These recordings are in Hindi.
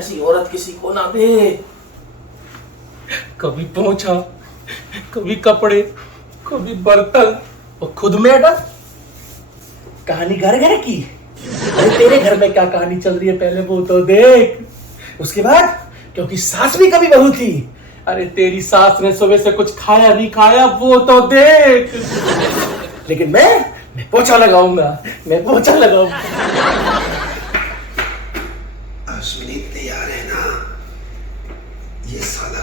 ऐसी औरत किसी को ना दे। कभी पोंछा, कभी कपड़े, कभी बर्तन, और खुद में अगर कहानी घर घर की। अरे तेरे घर में क्या कहानी चल रही है पहले वो तो देख, उसके बाद क्योंकि सास भी कभी बहू थी। अरे तेरी सास ने सुबह से कुछ खाया नहीं खाया वो तो देख। लेकिन मैं पोछा लगाऊंगा, मैं पोछा लगाऊंगा। अश्विनी तैयार है ना? ये साला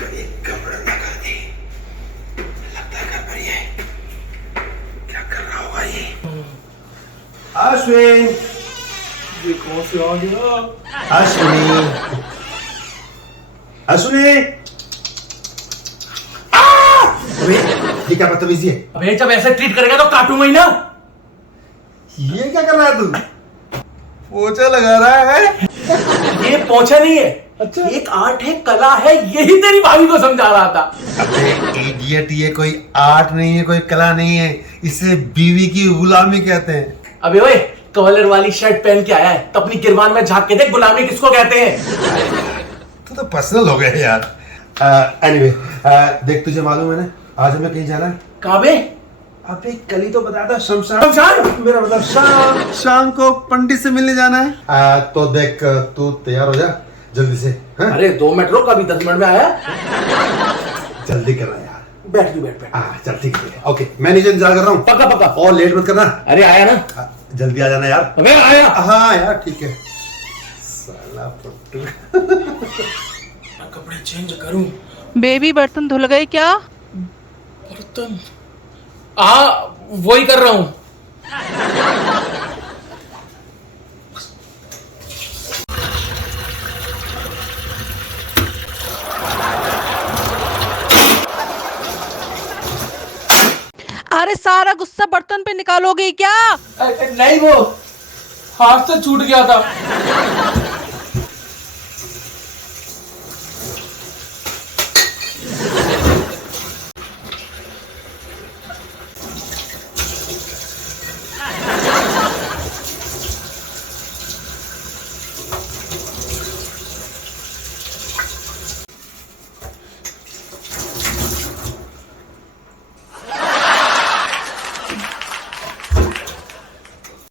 कभी गड़बड़ ना कर दे। लगता है घर पर ही है। क्या कर रहा होगा ये? अश्विन, ये कौन से आ गया? अश्विनी, अश्विनी, अबे ये क्या बदतमीजी है? अबे जब ऐसे ट्रीट करेगा तो काटूंगा ही ना। ये क्या कर रहा है तू? पोछा लगा रहा है? ये पोछा नहीं है, अच्छा एक आर्ट है, कला है, यही तेरी भाभी को समझा रहा था। अबे इडियट, ये कोई आर्ट नहीं है, कोई कला नहीं है, इसे बीवी की गुलामी कहते हैं। अबे ओए, कॉलर वाली शर्ट पहन के आया है तो अपनी गिरबान में झांक के देख गुलामी किसको कहते हैं। तो पर्सनल हो गया यार। एनीवे, देख तुझे मालूम है ना आज हमें कहीं जाना है। कहाँ बे? अबे कल ही तो बताया था शमशान। शमशान? मेरा मतलब शाम को पंडित से मिलने जाना है। तो देख तू तैयार हो जा जल्दी से। हाँ? अरे 2 मिनट रुक, अभी 10 मिनट में आया। जल्दी करना यार। बैठ तू, बैठ। चल ठीक है, ओके मैं नीचे इंतजार कर रहा हूँ। पक्का पक्का, और लेट मत करना। अरे आया ना? जल्दी आ जाना यार। अबे आया। हाँ यार ठीक है। साला पट्टू। कपड़े चेंज करूं। बेबी बर्तन धुल गए क्या? बर्तन वही कर रहा हूं। अरे सारा गुस्सा बर्तन पे निकालोगे क्या? नहीं, वो हाथ से छूट गया था।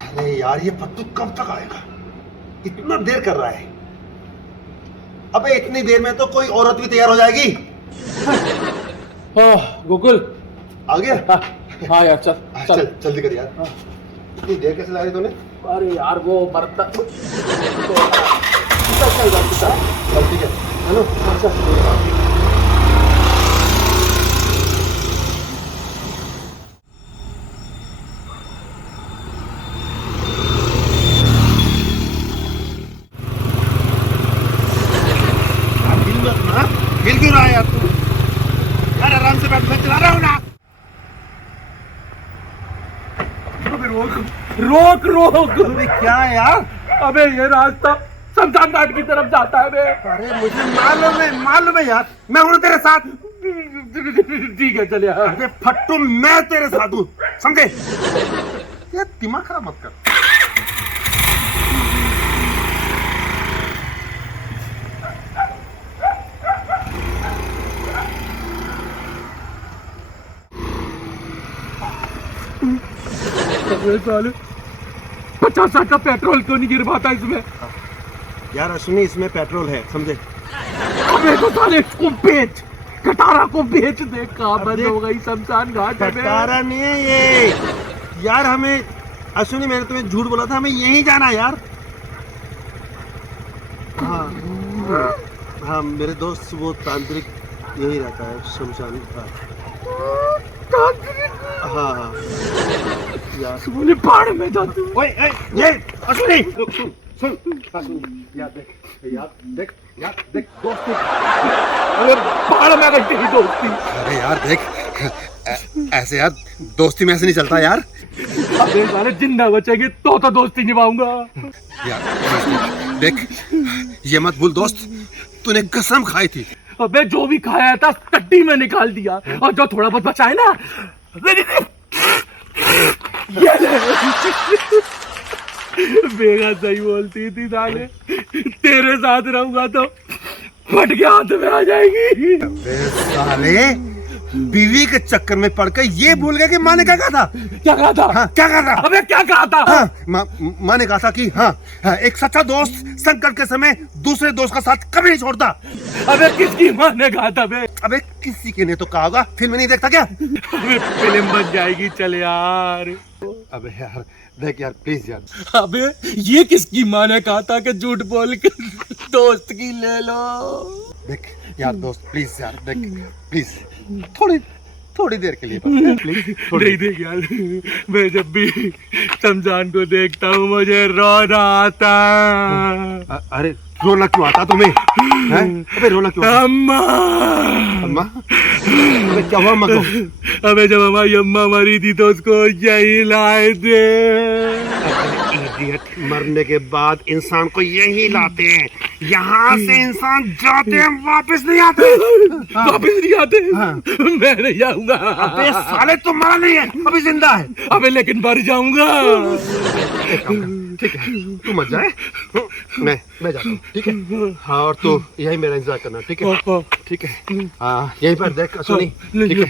अरे यार ये पत्तू कब तक आएगा? इतना देर कर रहा है। अबे इतनी देर में तो कोई औरत भी तैयार हो जाएगी। गोकुल आ गया? हाँ यार, चल चल जल्दी कर यार। इतनी देर कैसे लगा रही तूने? अरे यार वो बर्तन चल ठीक है। हेलो अच्छा। हिल क्यों रहा है यार तू? यार आराम से बैठ, मैं चला रहा हूँ ना। रोक रोक। अबे क्या है यार? अबे ये रास्ता शमशान घाट की तरफ जाता है बे। अरे मुझे मालूम है यार, मैं हूँ तेरे साथ। ठीक है चल यार। अबे फट्टू मैं तेरे साथ हूँ, समझे? यार दिमाग खराब मत कर। साले 50 का पेट्रोल क्यों नहीं गिर पाता इसमें? यार अश्विनी इसमें पेट्रोल है, समझे? अबे तो साले इसको बेच, कटारा को बेच दे। कहाँ बंद हो गई शमशान घाट में? कटारा नहीं है ये यार। हमें अश्विनी, मैंने तुम्हें झूठ बोला था, हमें यहीं जाना है यार। हाँ मेरे दोस्त वो तांत्रिक यही रहता है शमशान घाट। हाँ यार बोले पहाड़ में जा तू। ओए ये अश्विनी सुन यार देख दोस्ती। अरे पहाड़ में गई तेरी दोस्ती। अरे यार देख, ऐसे यार दोस्ती में ऐसे नहीं चलता यार। अबे साले जिंदा बचेगी तो दोस्ती निभाऊंगा यार देख, ये मत भूल दोस्त, तूने कसम खाई थी। अबे जो भी खाया था टट्टी में निकाल दिया, और जो थोड़ा बहुत बचा है ना ये ले। बेगा सही बोलती थी साले, तेरे साथ रहूंगा तो फट के हाथ में आ जाएगी। अबे साले, बीवी के चक्कर में पड़कर ये भूल गए कि माँ ने क्या कहा था? क्या कहा था? हाँ, क्या कहा था? अबे क्या कहा था? हाँ, माँ ने कहा था कि हाँ, एक सच्चा दोस्त संकट के समय दूसरे दोस्त का साथ कभी नहीं छोड़ता। अबे किसकी माँ ने कहा था बे? अबे किसी के ने तो कहा होगा, फिल्म नहीं देखता क्या? अबे फिल्म बन जाएगी, चल यार। अबे यार देख यार, प्लीज यार। अबे ये किसकी माँ ने कहा था कि झूठ बोल के दोस्त की ले लो? देख यार दोस्त, प्लीज यार, देख प्लीज, थोड़ी देर के लिए प्लीज। नहीं देख यार, मैं जब भी शमशान को देखता हूँ मुझे रोना आता। अरे रोना क्यों आता तुम्हें? अबे रोना क्यों आता? अम्मा, अम्मा? अबे क्या हुआ अम्मा को? अबे जब हमारी अम्मा मरी थी तो उसको यही लाए थे। इडियट, मरने के बाद इंसान को यही लाते हैं, यहाँ से इंसान जाते हैं वापस नहीं आते। वापस नहीं आते? हाँ। मैं नहीं जाऊंगा। अबे साले तू मरा नहीं है, अभी जिंदा है। अबे लेकिन मर जाऊंगा। ठीक है तू मत जाए, मैं जाता हूँ, ठीक है? हाँ, और तू यही मेरा इंतजार करना, ठीक है? ठीक है, हाँ यहीं पर देख सुनी, ठीक है?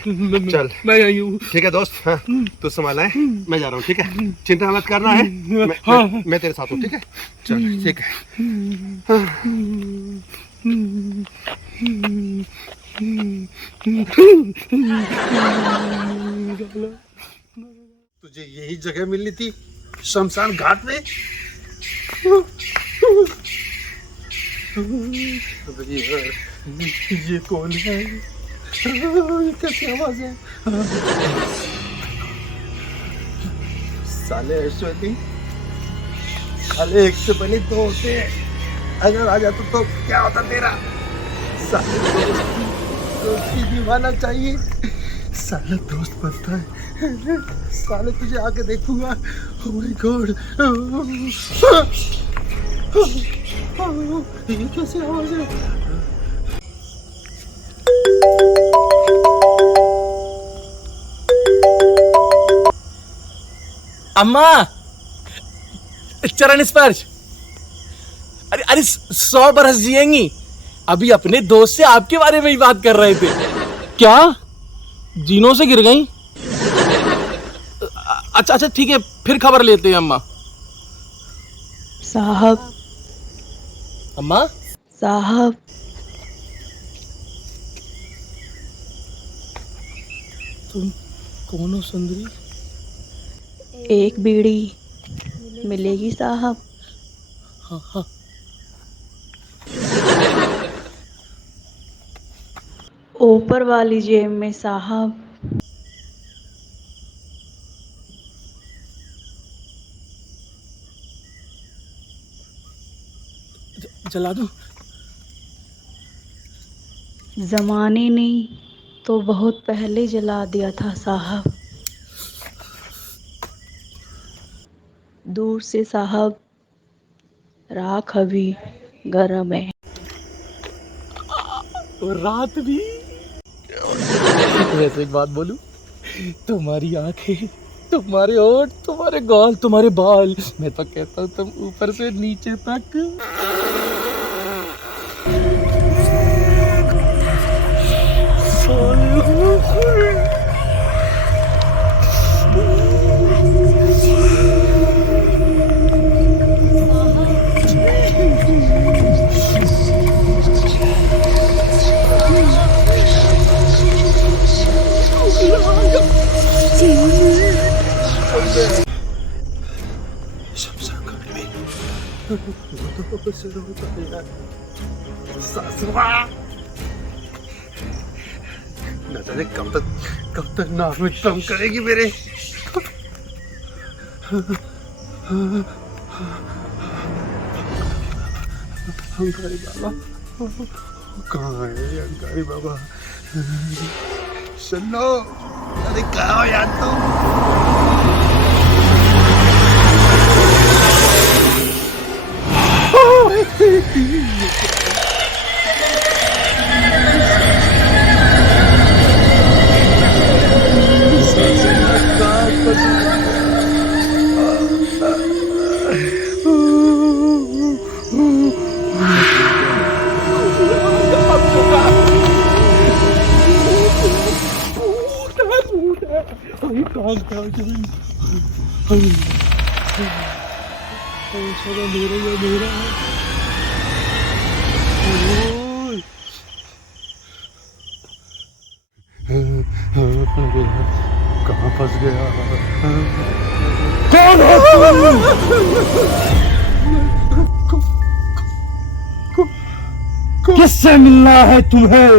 चल मैं यही हूँ। ठीक है दोस्त, हाँ तू संभाला है, मैं जा रहा हूँ, ठीक है? चिंता मत करना है, मैं तेरे साथ हूँ, ठीक है? चल ठीक है। तुझे यही जगह मिलनी थी, शमशान घाट में। अबे यार, ये कौन है? ये कैसी आवाज है? साले ऐश्वर्य, साले एक से पहले दो होते हैं, अगर आ जाता तो क्या होता तेरा? साले दोस्ती निभाना चाहिए, साले दोस्त बनता है। साले तुझे आके देखूंगा। Oh my God! ये कैसी आवाज है? अम्मा, चरण स्पर्श। अरे अरे 100 बरस जिएंगी। अभी अपने दोस्त से आपके बारे में ही बात कर रहे थे। क्या जीनों से गिर गई? अच्छा अच्छा ठीक है, फिर खबर लेते हैं अम्मा। साहब, अम्मा साहब, तुम कौन हो सुंदरी? एक बीड़ी मिलेगी साहब? हाँ हाँ। ऊपर वाली जेब में साहब। जला दूं? जमाने ने तो बहुत पहले जला दिया था साहब। दूर से साहब राख अभी गर्म है। रात भी। वैसे एक बात बोलूं, तुम्हारी आंखें, तुम्हारे होठ, तुम्हारे गाल, तुम्हारे बाल, मैं तो कहता हूँ तुम ऊपर से नीचे तक शमशान घाट में न जाने कब तक नाक में दम करेगी मेरे। अंगारी बाबा कहाँ है ये अंगारी बाबा? सुनो, अरे कहाँ हो यार तुम? कहाँ फंस गया? कौन हो तुम? किससे मिलना है तुम्हें?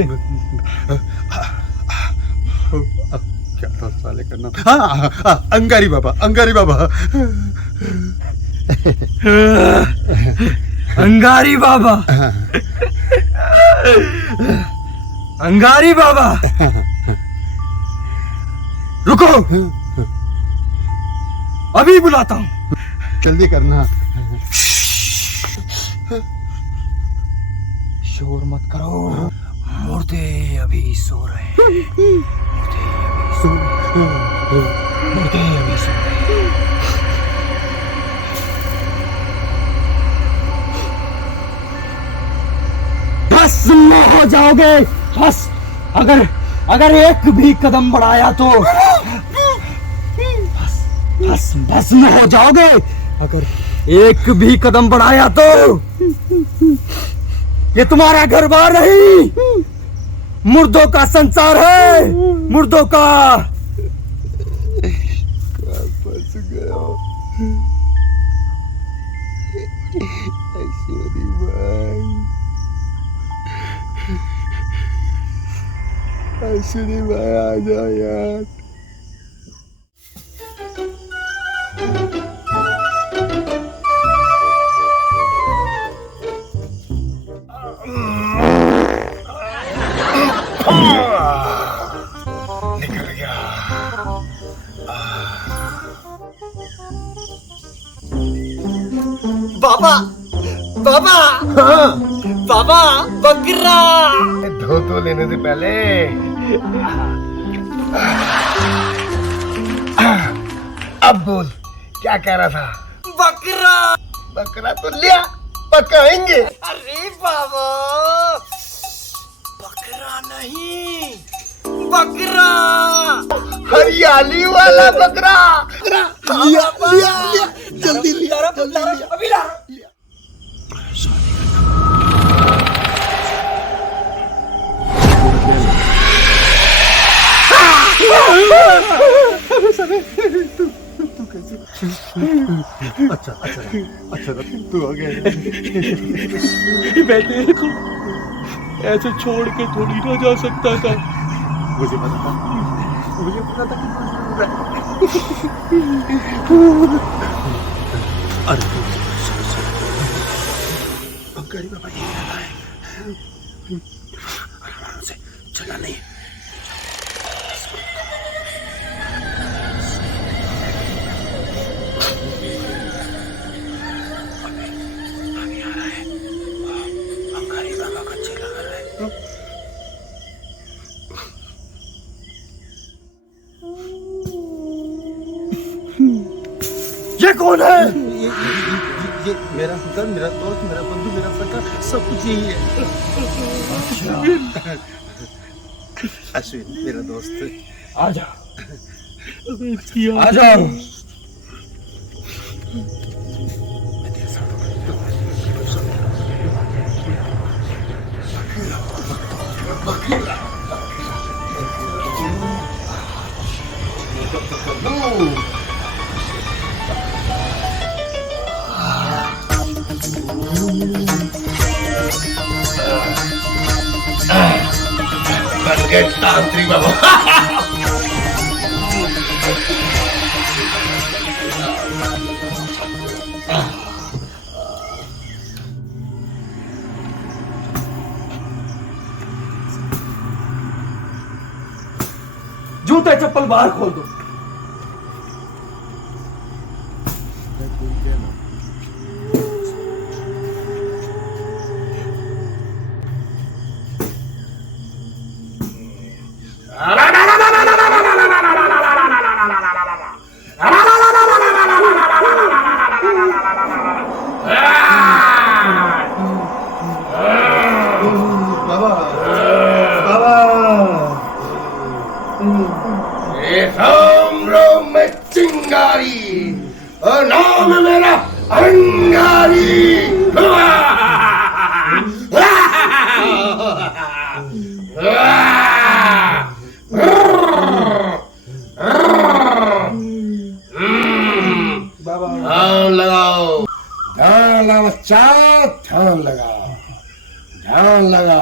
क्या था साले का नाम? हाँ, अंगारी बाबा, अंगारी बाबा। अंगारी बाबा, अंगारी बाबा, रुको, अभी बुलाता हूँ। जल्दी करना। शोर मत करो, मुर्दे अभी सो रहे हैं। मुर्दे अभी सो रहे हैं। बस न हो जाओगे, बस अगर एक भी कदम बढ़ाया तो बस न हो जाओगे। अगर एक भी कदम बढ़ाया तो ये तुम्हारा घर बार नहीं, मुर्दों का संसार है, मुर्दों का। फंस गया। ऐश्वर्या भाई, ऐश्वर्या भाई आ जाओ यार। निकल गया। बाबा, बाबा, हाँ, बाबा, बकरा। धो लेने से पहले अब बोल, क्या कह रहा था? बकरा, बकरा तो लिया, पकाएंगे। अरे बाबा, बकरा नहीं, बकरा, हरियाली वाला बकरा। लिया, लिया, लिया, जल्दी लिया, जल्दी लिया। अभी ला। अच्छा, तू आ गया। मैं तेरे को ऐसे छोड़ के थोड़ी ना जा सकता था। मुझे पता था कि अरे अंगारी बाबा ये रहा है। आराम से चला नहीं। अभी आ रहा है। अंगारी बाबा का चेला कर रहा है। ये कौन है? ये मेरा अंकल, मेरा दोस्त, मेरा बंधु, मेरा सखा, सब कुछ यही है। अश्विन मेरा दोस्त। आजा, आ आजा। बन गए तांत्रिक बाबा। जूते चप्पल बाहर खोल दो। बाबा, बाबा, राम राम अंगारी, और नाम है मेरा अंगारी। ध्यान लगाओ, ध्यान लगा बच्चा, ध्यान लगा, ध्यान लगा,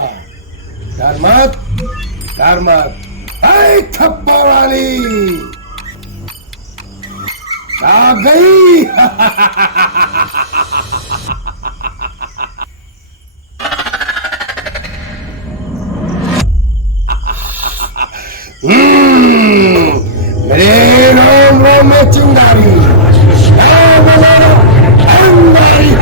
डर मत, डर मत। ऐ थप्पा वाली आ गई। मेरे राम राम में चिंगारी, राम राम अंगारी।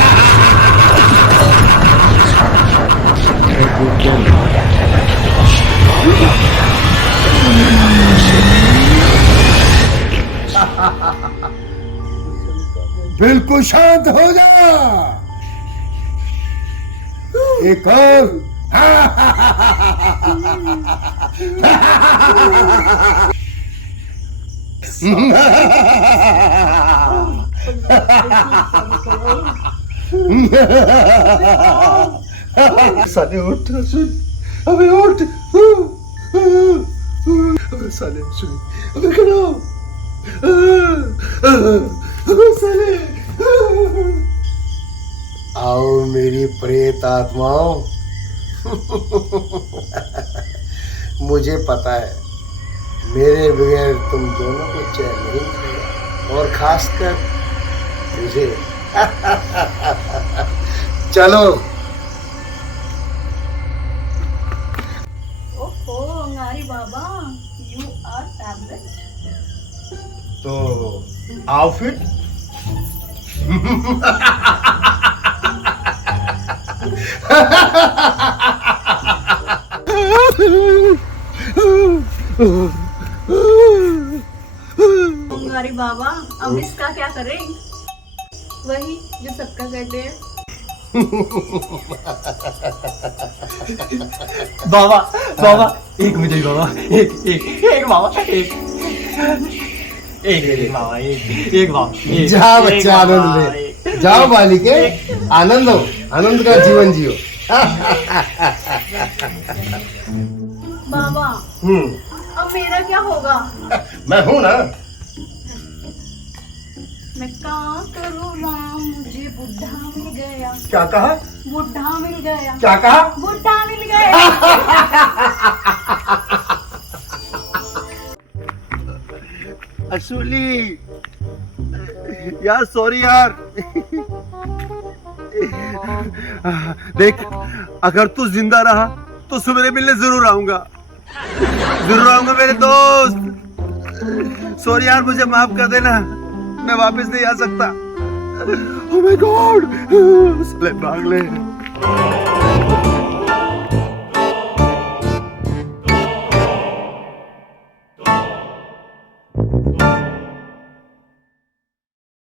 बिल्कुल शांत हो जा। एक और। साले उठ, सुन, अबे उठ, अबे साले सुन, अबे करो, अबे साले। आओ मेरी प्रेत आत्माओं, मुझे पता है मेरे बगैर तुम दोनों को चैन नहीं मिलेगा, और खासकर मुझे। चलो। ओहो अंगारी बाबा, यू आर टैबलेट। तो आओ फिर। अंगारी बाबा, अब इसका क्या करें? वही जो सबका कहते हैं। बाबा बाबा एक मिनट बाबा, एक बाबा, एक बाबा, एक बाबा। जा बच्चे, आनंद ले, जाओ बालिके, आनंद हो, आनंद का जीवन जियो। बाबा अब मेरा क्या होगा? मैं हूं ना। मैं क्या करूँ राम, मुझे बुढ़ा मिल गया। क्या कहा? बुढ़ा मिल गया। क्या कहा? बुढ़ा मिल गया। असुली यार, सॉरी यार। देख, अगर तू जिंदा रहा तो सवेरे मिलने जरूर आऊंगा, जरूर आऊंगा मेरे दोस्त। सॉरी यार, मुझे माफ कर देना, मैं वापस नहीं आ सकता। ओह माय गॉड, साले भाग ले।